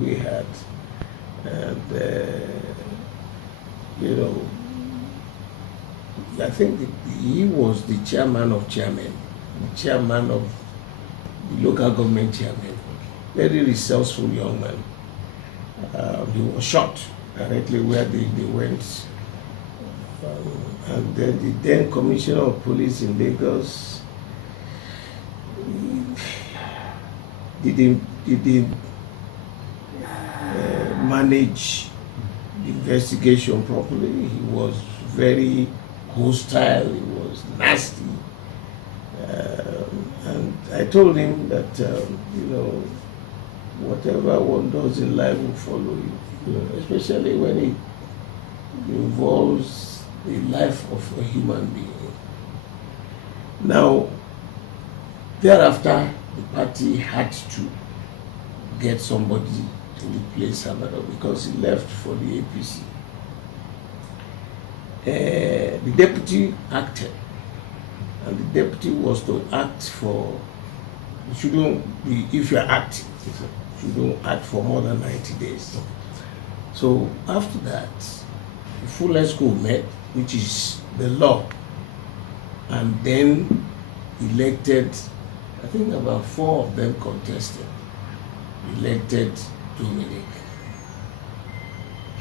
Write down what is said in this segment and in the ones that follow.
we had. And, I think he was the chairman of chairmen, the chairman of the local government chairman. Very resourceful young man. He was shot directly where they went. And then the then Commissioner of Police in Lagos didn't manage the investigation properly. He was very hostile, he was nasty. And I told him that, whatever one does in life will follow you, especially when it involves the life of a human being. Now, thereafter, the party had to get somebody to replace Hamado because he left for the APC. The deputy acted, and the deputy was to act for, if you're acting, you don't act for more than 90 days. So after that, the full ESCO met, which is the law, and then elected, I think about 4 of them contested, elected Dominic.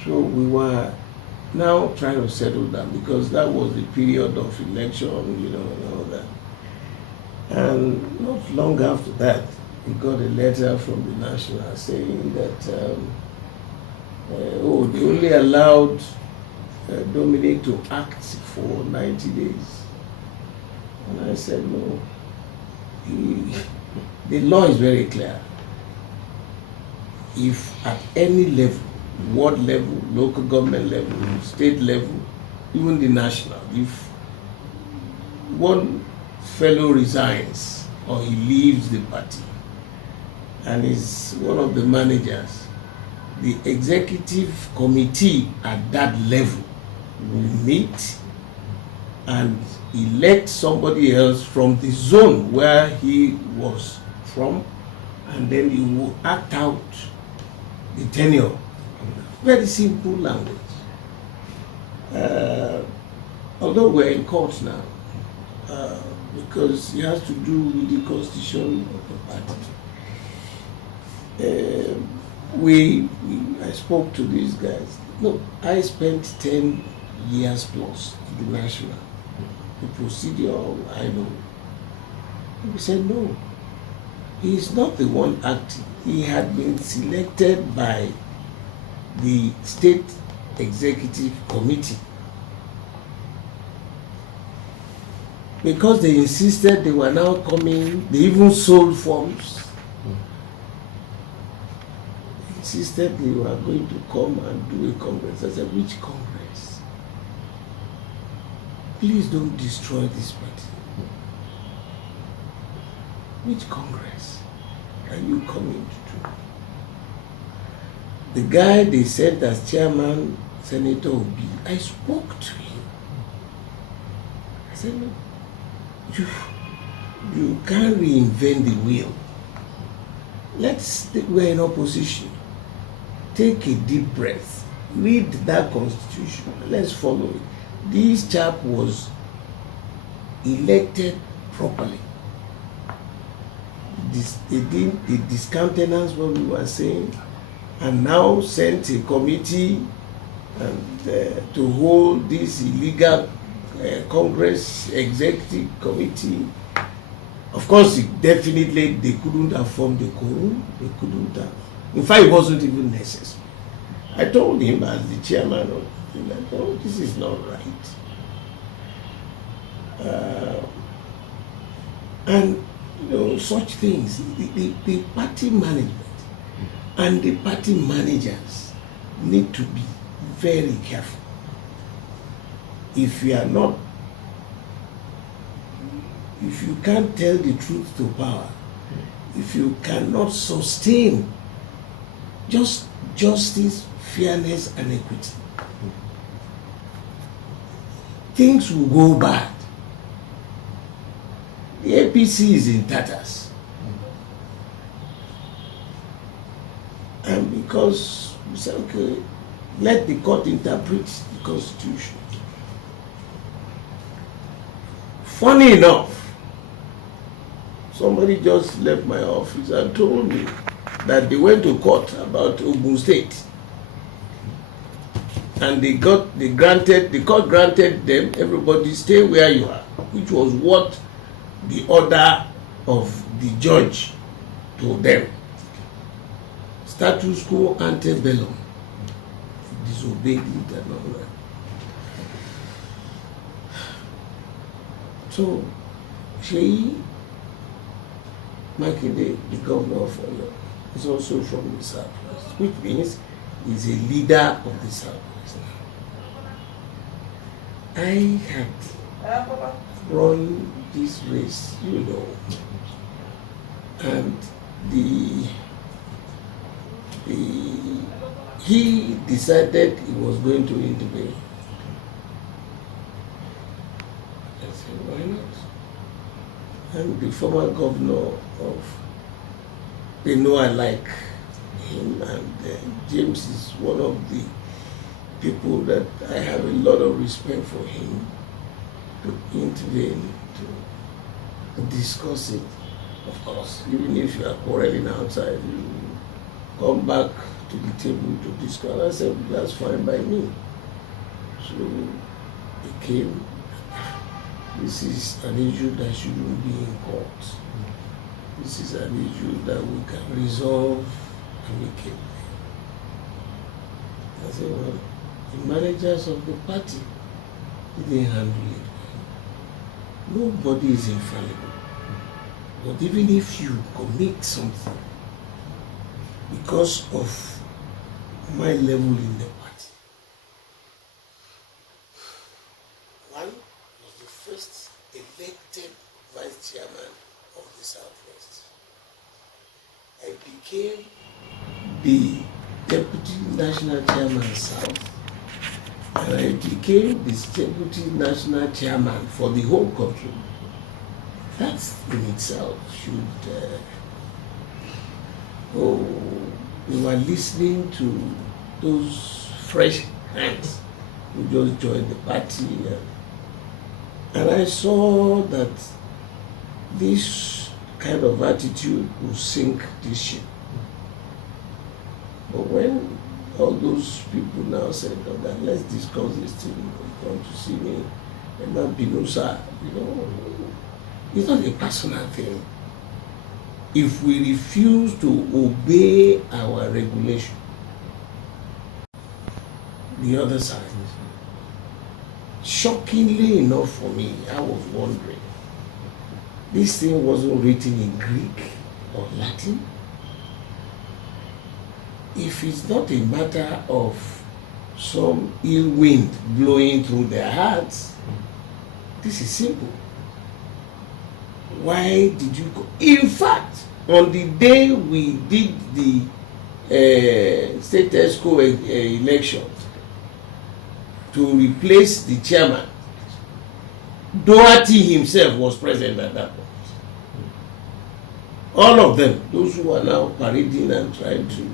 So we were now trying to settle down because that was the period of election, and all that. And not long after that, we got a letter from the National saying that they only allowed Dominic to act for 90 days. And I said, no, the law is very clear. If at any level, ward level, local government level, state level, even the national, if one fellow resigns or he leaves the party and is one of the managers, the executive committee at that level will meet and elect somebody else from the zone where he was from, and then he will act out the tenure. Very simple language. Although we're in court now, because it has to do with the constitution of the party. I spoke to these guys. Look, I spent 10 years plus in the national. The procedure, I know. We said no. He is not the one acting. He had been selected by the state executive committee. Because they insisted they were now coming, they even sold forms. They insisted they were going to come and do a congress. I said, which congress? Please don't destroy this party. Which congress are you coming to do? The guy they sent as chairman, Senator Obi, I spoke to him. I said, no, you can't reinvent the wheel. We're in opposition. Take a deep breath. Read that constitution. Let's follow it. This chap was elected properly. They discountenance what we were saying, and now sent a committee to hold this illegal Congress executive committee. Of course, definitely they couldn't have formed the quorum. They couldn't have. In fact, it wasn't even necessary. I told him as the chairman of the, oh, this is not right. And such things, the party management and the party managers need to be very careful. If you can't tell the truth to power, if you cannot sustain just justice, fairness, and equity, things will go bad. The APC is in tatters. And because because we said, okay, let the court interpret the Constitution. Funny enough, somebody just left my office and told me that they went to court about Ogun State, and the court granted them, everybody stay where you are, which was what the order of the judge told them. Status quo ante bellum. Disobeyed it and all that. So, Sheyi Makinde, the governor of Oyo, is also from the Southwest, which means he's a leader of the Southwest. I had run this race, you know, and he decided he was going to intervene. I said, why not? And the former governor of, they know I like him, and James is one of the people that I have a lot of respect for him, to intervene, to discuss it. Of course, even if you are quarreling outside, you come back to the table to discuss. I said, that's fine by me. So he came. This is an issue that shouldn't be in court. This is an issue that we can resolve amicably. I said, well, the managers of the party didn't handle it. Nobody is infallible. But even if you commit something because of my level in the party, one was the first elected vice chairman of the Southwest. I became the deputy national chairman South, and I became the deputy national chairman for the whole country. That in itself should, we were listening to those fresh hands who just joined the party, and I saw that this kind of attitude will sink this ship. But when all those people now said, oh, that let's discuss this thing, come to see me, and not Binusa, you know, it's not a personal thing. If we refuse to obey our regulation, the other side, shockingly enough for me, I was wondering, this thing wasn't written in Greek or Latin. If it's not a matter of some ill wind blowing through their hearts, this is simple. Why did you go? In fact, on the day we did the state ESCO election to replace the chairman, Doherty himself was present at that point. All of them, those who are now parading and trying to,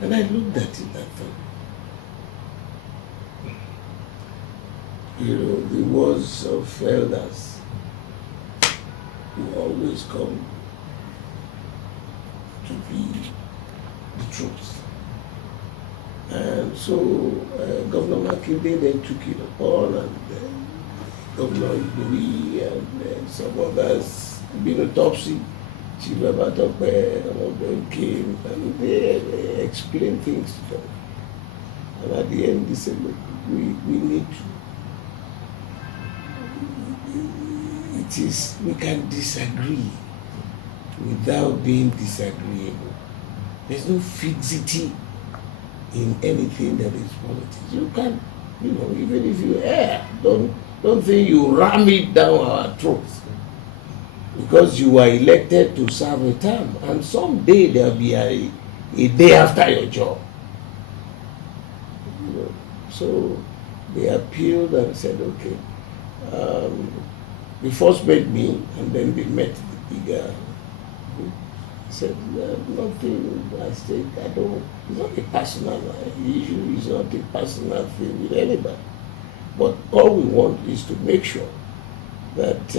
and I looked at it that time. You know, the words of elders who always come to be the truth. And so Governor Makinde then took it upon, and Governor Louis and some others, being autopsy, Chief Abatope, all of them came and they explained things to them. And at the end they said, look, we need to. We can disagree without being disagreeable. There's no fixity in anything that is politics. You can, you know, even if you err, don't think you ram it down our throats because you were elected to serve a term, and someday there'll be a day after your job. You know, so they appealed and said, okay. They first met me, and then they met the bigger group. said, nothing. I said, I don't, it's not a personal issue, it's not a personal thing with anybody. But all we want is to make sure that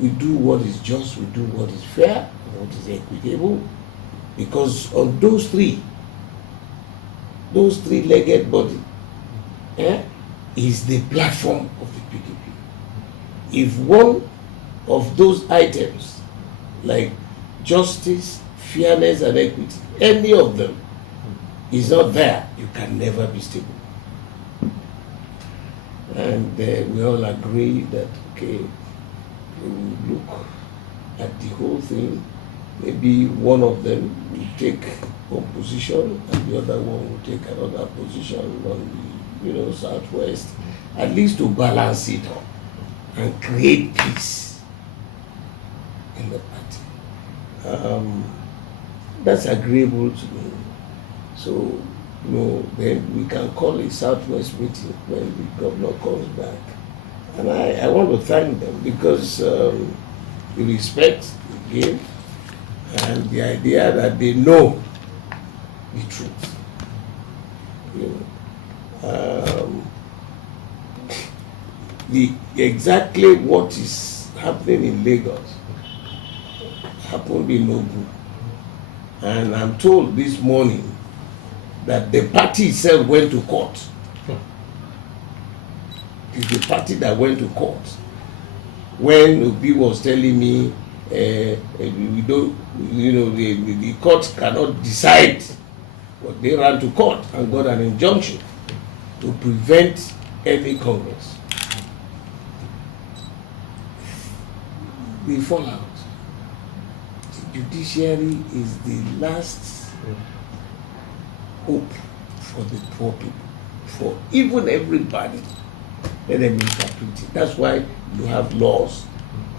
we do what is just, we do what is fair, what is equitable, because on those three-legged body is the platform of the PDP. If one of those items, like justice, fairness, and equity, any of them is not there, you can never be stable. And we all agree that, okay, we will look at the whole thing. Maybe one of them will take one position and the other one will take another position on the, Southwest, at least to balance it up and create peace in the party. That's agreeable to me. So, then we can call a Southwest meeting when the governor comes back. And I want to thank them because the respect they give and the idea that they know the truth. Exactly what is happening in Lagos happened in Ogun. And I'm told this morning that the party itself went to court. It's the party that went to court. When Obi was telling me, we don't, the court cannot decide, but they ran to court and got an injunction to prevent any Congress. The fallout. The judiciary is the last hope for the poor people, for even everybody. Let them interpret it. That's why you have laws,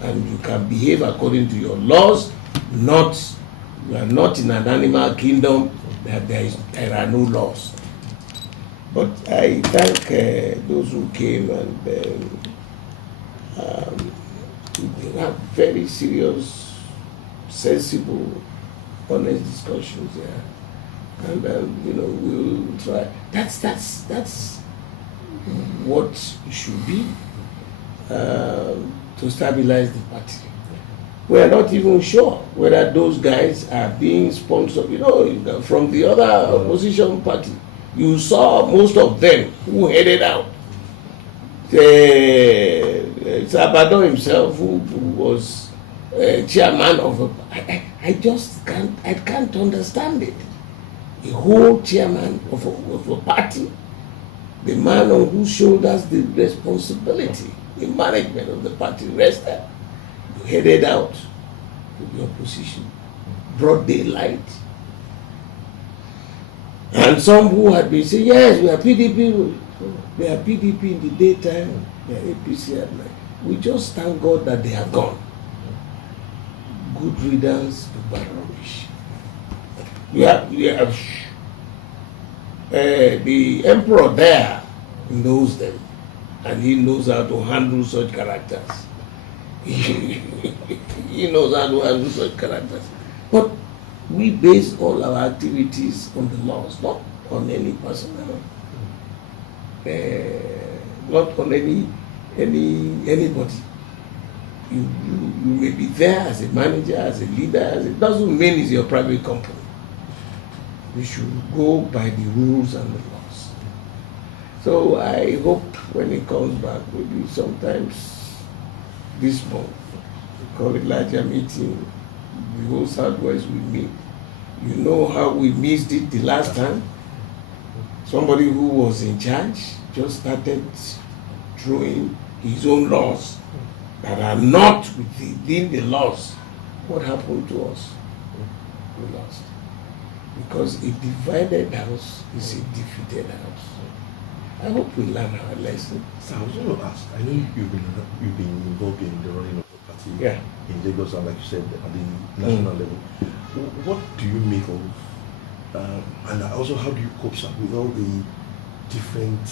and you can behave according to your laws. You are not in an animal kingdom that there are no laws. But I thank those who came and we have very serious, sensible, honest discussions there, and we'll try. That's what it should be to stabilize the party. We are not even sure whether those guys are being sponsored. From the other opposition party, you saw most of them who headed out. Sabado himself, who was chairman of I just can't understand it. A whole chairman of a party, the man on whose shoulders the responsibility, the management of the party rested, headed out to the opposition, broad daylight. And some who had been saying, yes, we are PDP, they are PDP in the daytime, they are APC at night. We just thank God that they have gone. Good riddance to bad rubbish. We have the emperor there knows them, and he knows how to handle such characters. He knows how to handle such characters. But we base all our activities on the laws, not on any personal, not on anybody. You may be there as a manager, as a leader, it doesn't mean it's your private company. We should go by the rules and the laws. So I hope when it comes back, maybe sometimes this month, we call it larger meeting, the whole Southwest will meet. You know how we missed it the last time? Somebody who was in charge just started throwing his own laws that are not within the laws. What happened to us? We lost. Because a divided house is a defeated house. I hope we learn our lesson. So I was going to ask, I know you've been involved in the running of the party in Lagos, and like you said, at the national level. What do you make of, and also how do you cope with all the different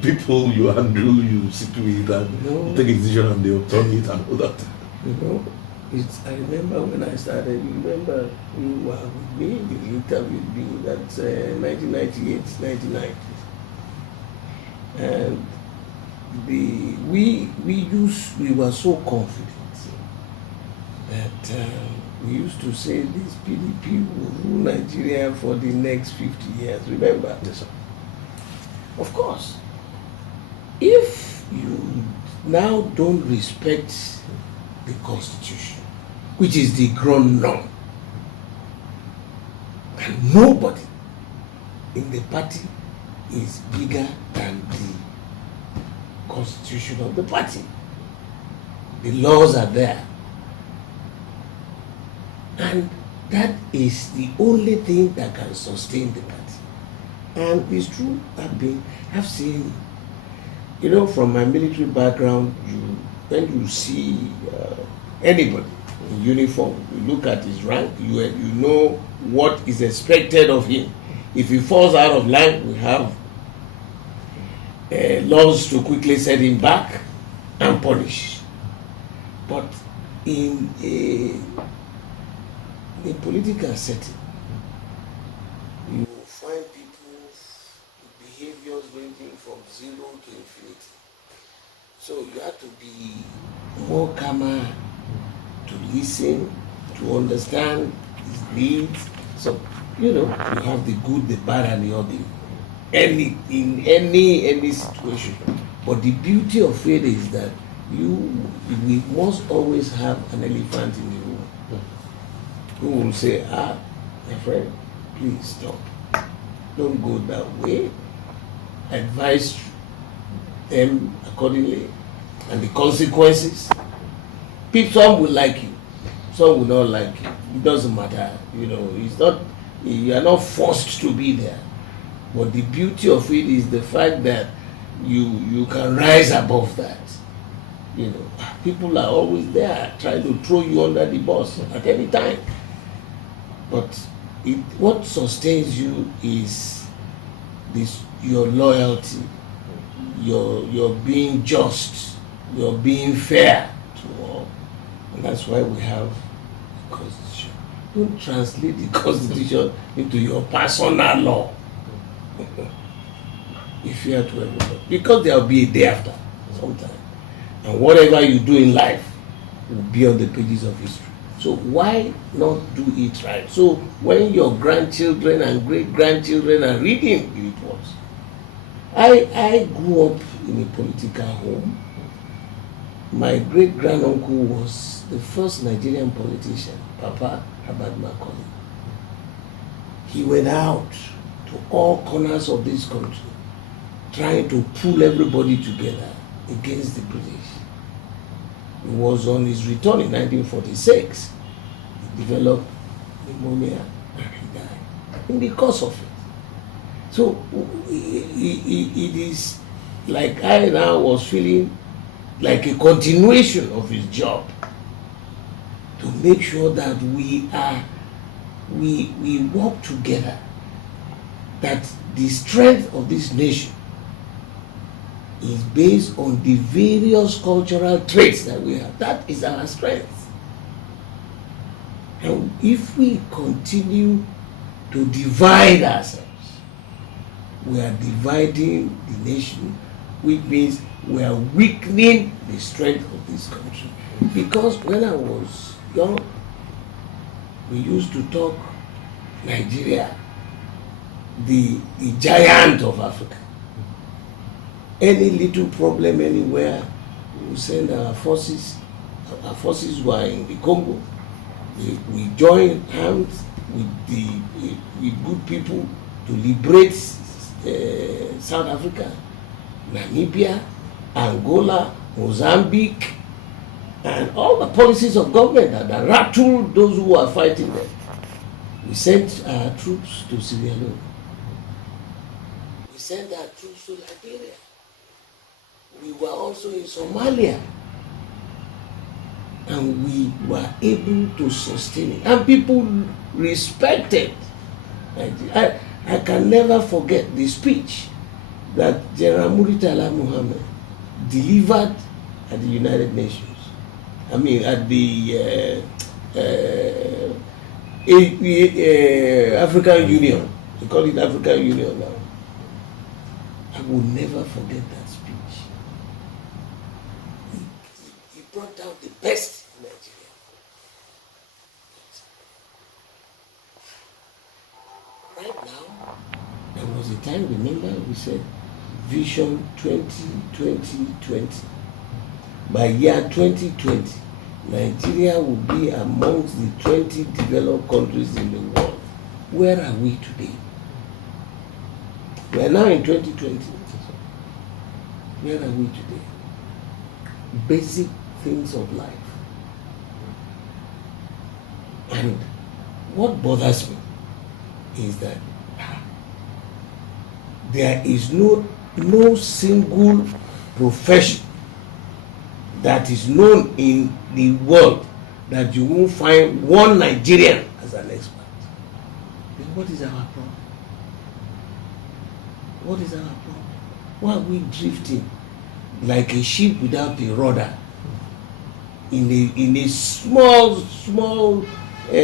people you handle, you sit with, and you take a decision and they overturn it and all that? I remember when I started, you remember you were with me, you interviewed me, that's 1998, 1990. And we were so confident that we used to say this PDP will rule Nigeria for the next 50 years, remember? Yes, sir. Of course, if you now don't respect the Constitution, which is the ground norm, and nobody in the party is bigger than the Constitution of the party. The laws are there. And that is the only thing that can sustain the party. And it's true, I've seen, from my military background, when you see anybody in uniform, you look at his rank, you know what is expected of him. If he falls out of line, we have laws to quickly set him back and punish. But in a political setting, you will find people with behaviors ranging from 0 to infinity. So you have to be more calmer, to listen, to understand his needs. So, you have the good, the bad, and the ugly. In any situation. But the beauty of it is that we must always have an elephant in the room who will say, my friend, please stop. Don't go that way. Advise them accordingly, and the consequences. Some will like you, some will not like you. It doesn't matter. You are not forced to be there. But the beauty of it is the fact that you can rise above that. People are always there trying to throw you under the bus at any time. But what sustains you is your loyalty, your being just, your being fair to all. And that's why we have the Constitution. Don't translate the Constitution into your personal law. Be fair to everybody. Because there will be a day after, sometime. And whatever you do in life will be on the pages of history. So why not do it right? So when your grandchildren and great-grandchildren are reading reports. I grew up in a political home. My great-granduncle was the first Nigerian politician, Papa Abad Macaulay. He went out to all corners of this country, trying to pull everybody together against the British. He was on his return in 1946. He developed pneumonia and he died in the course of it. So it is like I now was feeling like a continuation of his job to make sure that we work together, that the strength of this nation is based on the various cultural traits that we have. That is our strength. And if we continue to divide ourselves, we are dividing the nation, which means we are weakening the strength of this country. Because when I was young, we used to talk Nigeria, the giant of Africa. Any little problem anywhere, we send our forces. Our forces were in the Congo. We joined hands with good people to liberate South Africa, Namibia, Angola, Mozambique, and all the policies of government that rattled those who are fighting them. We sent our troops to Sierra Leone. We sent our troops to Liberia. We were also in Somalia. And we were able to sustain it. And people respected Nigeria. I can never forget the speech that General Muritala Muhammad delivered at the United Nations. I mean, at the African Union. They call it African Union now. I will never forget that speech. He brought out the best in Nigeria. Right now, there was a time, remember, we said Vision 2020. By year 2020, Nigeria will be amongst the 20 developed countries in the world. Where are we today? We are now in 2020. Where are we today? Basic things of life. And what bothers me is that there is no single profession that is known in the world that you won't find one Nigerian as an expert. Then what is our problem? What is our problem? Why are we drifting like a ship without a rudder in a small storm? We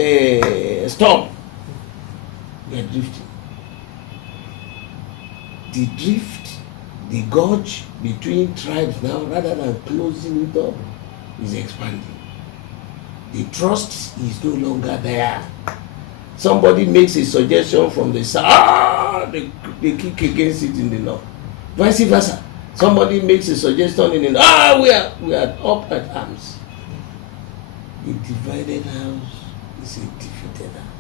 are drifting. The drift, the gorge between tribes now, rather than closing it up, is expanding. The trust is no longer there. Somebody makes a suggestion from the south, they kick against it in the north. Vice versa. Somebody makes a suggestion in the north, we are up at arms. A divided house is a defeated house.